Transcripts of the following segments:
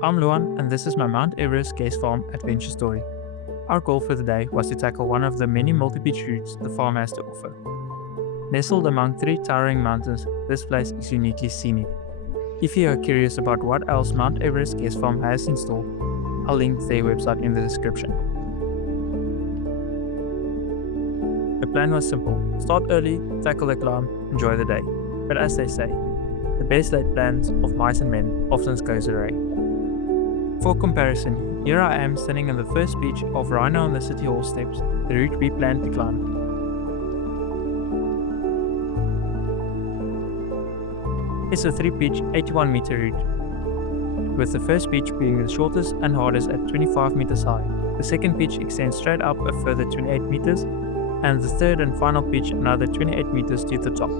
I'm Luan, and this is my Mount Everest Guest Farm adventure story. Our goal for the day was to tackle one of the many multi-beach routes the farm has to offer. Nestled among three towering mountains, this place is uniquely scenic. If you are curious about what else Mount Everest Guest Farm has in store, I'll link their website in the description. The plan was simple: start early, tackle the climb, enjoy the day. But as they say, the best laid plans of mice and men often goes awry. For comparison, here I am standing on the first beach of Rhino on the City Hall steps, the route we planned to climb. It's a 3-beach, 81-meter route, with the first beach being the shortest and hardest at 25 meters high. The second beach extends straight up a further 28 meters, and the third and final beach another 28 meters to the top.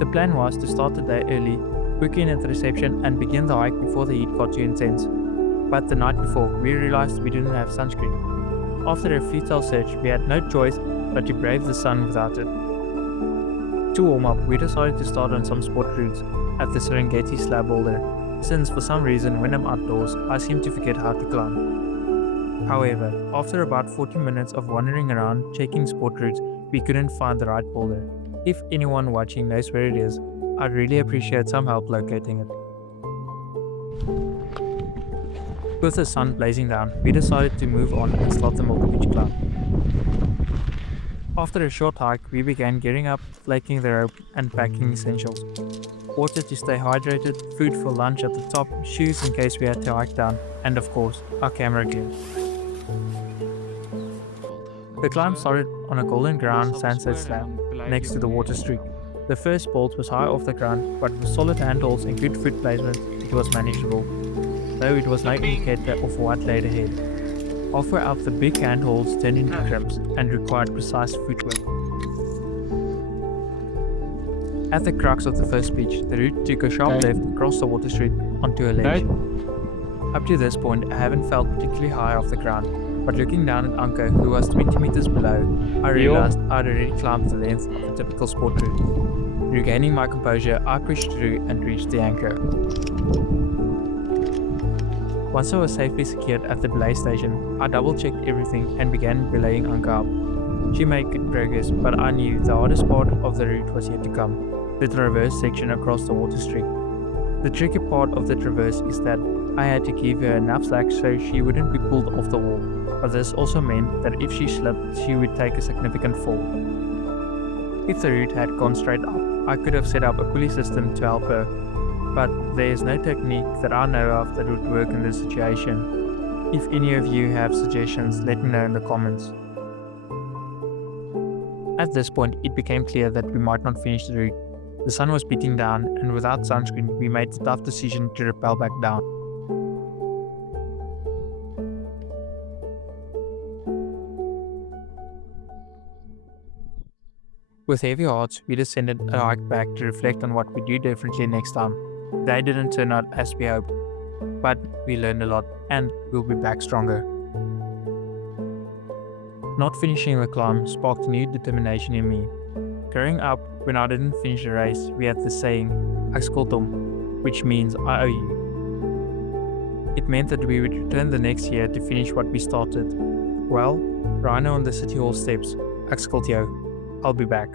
The plan was to start the day early, book in at the reception, and begin the hike before the heat got too intense. But the night before, we realized we didn't have sunscreen. After a futile search, we had no choice but to brave the sun without it. To warm up, we decided to start on some sport routes at the Serengeti slab boulder, since for some reason when I'm outdoors, I seem to forget how to climb. However, after about 40 minutes of wandering around checking sport routes, we couldn't find the right boulder. If anyone watching knows where it is, I'd really appreciate some help locating it. With the sun blazing down, we decided to move on and start the multi-beach climb. After a short hike, we began gearing up, flaking the rope, and packing essentials. Water to stay hydrated, food for lunch at the top, shoes in case we had to hike down, and of course, our camera gear. The climb started on a golden ground sandstone slab next to the water streak. The first bolt was high off the ground, but with solid handholds and good foot placement, it was manageable, though it was no indicator of what laid ahead. Halfway up, the big handholds turned into crimps and required precise footwork. At the crux of the first beach, the route took a sharp left across the water streak onto a ledge. Up to this point, I haven't felt particularly high off the ground, but looking down at Anko, who was 20 meters below, I realized I'd already climbed the length of a typical sport route. Regaining my composure, I pushed through and reached the anchor. Once I was safely secured at the belay station, I double-checked everything and began belaying Anko up. She made good progress, but I knew the hardest part of the route was yet to come, the traverse section across the water streak. The tricky part of the traverse is that I had to give her enough slack so she wouldn't be pulled off the wall, but this also meant that if she slipped, she would take a significant fall. If the route had gone straight up, I could have set up a pulley system to help her, but there is no technique that I know of that would work in this situation. If any of you have suggestions, let me know in the comments. At this point, it became clear that we might not finish the route. The sun was beating down, and without sunscreen, we made the tough decision to rappel back down. With heavy hearts, we descended a hike back to reflect on what we do differently next time. They didn't turn out as we hoped, but we learned a lot and we'll be back stronger. Not finishing the climb sparked new determination in me. Growing up, when I didn't finish the race, we had the saying, "Ek skuld hom," which means I owe you. It meant that we would return the next year to finish what we started. Well, Rhino on the City Hall steps, ek skuld jou. I'll be back.